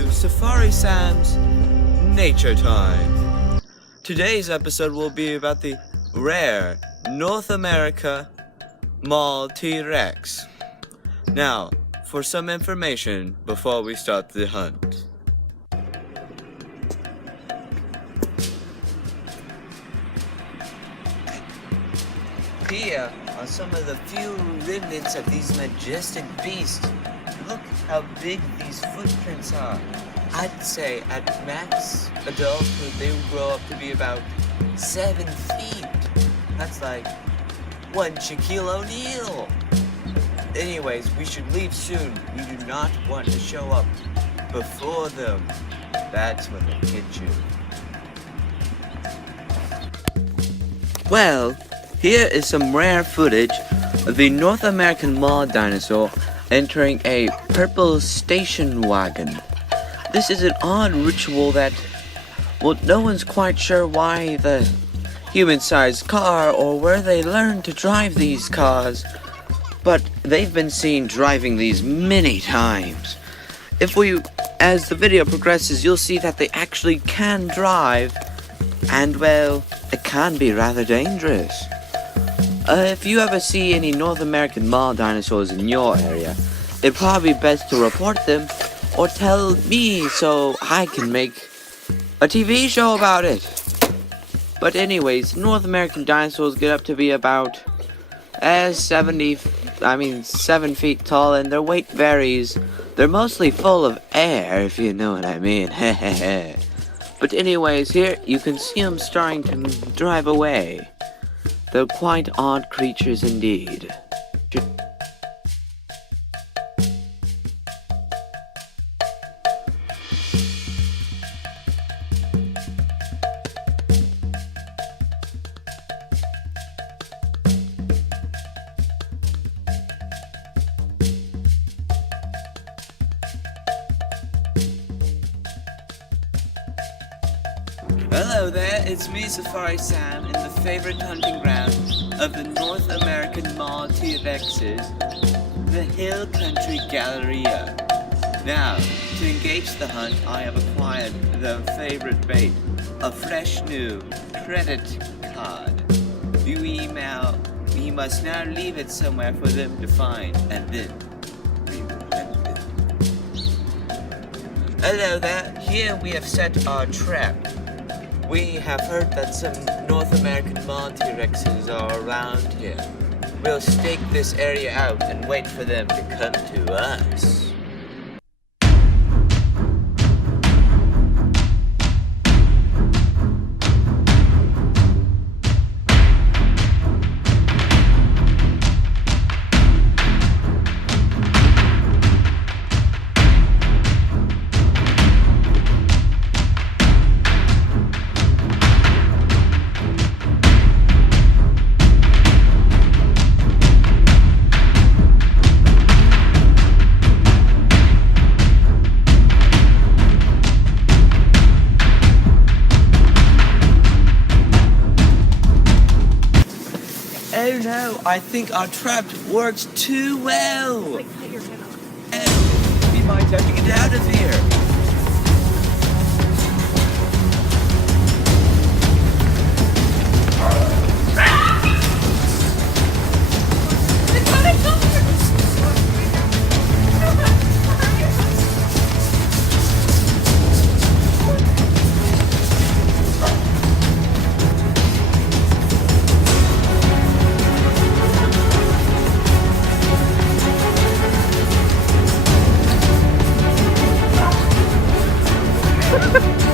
to Safari Sam's Nature Time. Today's episode will be about the rare North America mall T-Rex. Now, for some information before we start the hunt. Here are some of the few remnants of these majestic beasts. Look how big these footprints are. I'd say at max adulthood they will grow up to be about 7 feet. That's like one Shaquille O'Neal. Anyways, we should leave soon. We do not want to show up before them. That's when they get you. Well, here is some rare footage of the North American mall dinosaur entering a purple station wagon. This is an odd ritual that, well, no one's quite sure why the human-sized car or where they learned to drive these cars, but they've been seen driving these many times. As the video progresses, you'll see that they actually can drive, and well, it can be rather dangerous. If you ever see any North American mall dinosaurs in your area, it'd probably be best to report them or tell me so I can make a TV show about it. But anyways, North American dinosaurs get up to be about 7 feet tall, and their weight varies. They're mostly full of air, if you know what I mean. But anyways, here you can see them starting to drive away. They're quite odd creatures indeed. Hello there, it's me, Safari Sam, in the favorite hunting ground of the North American mall T-Rexes, the Hill Country Galleria. Now, to engage the hunt, I have acquired the favorite bait, a fresh new credit card. We must now leave it somewhere for them to find, and then we will hunt them. Hello there, here we have set our trap. We have heard that some North American mall T-Rexes are around here. We'll stake this area out and wait for them to come to us. Oh no, I think our trap works too well. Wait, put your head on. Oh, we might have to get out of here. Ha ha ha!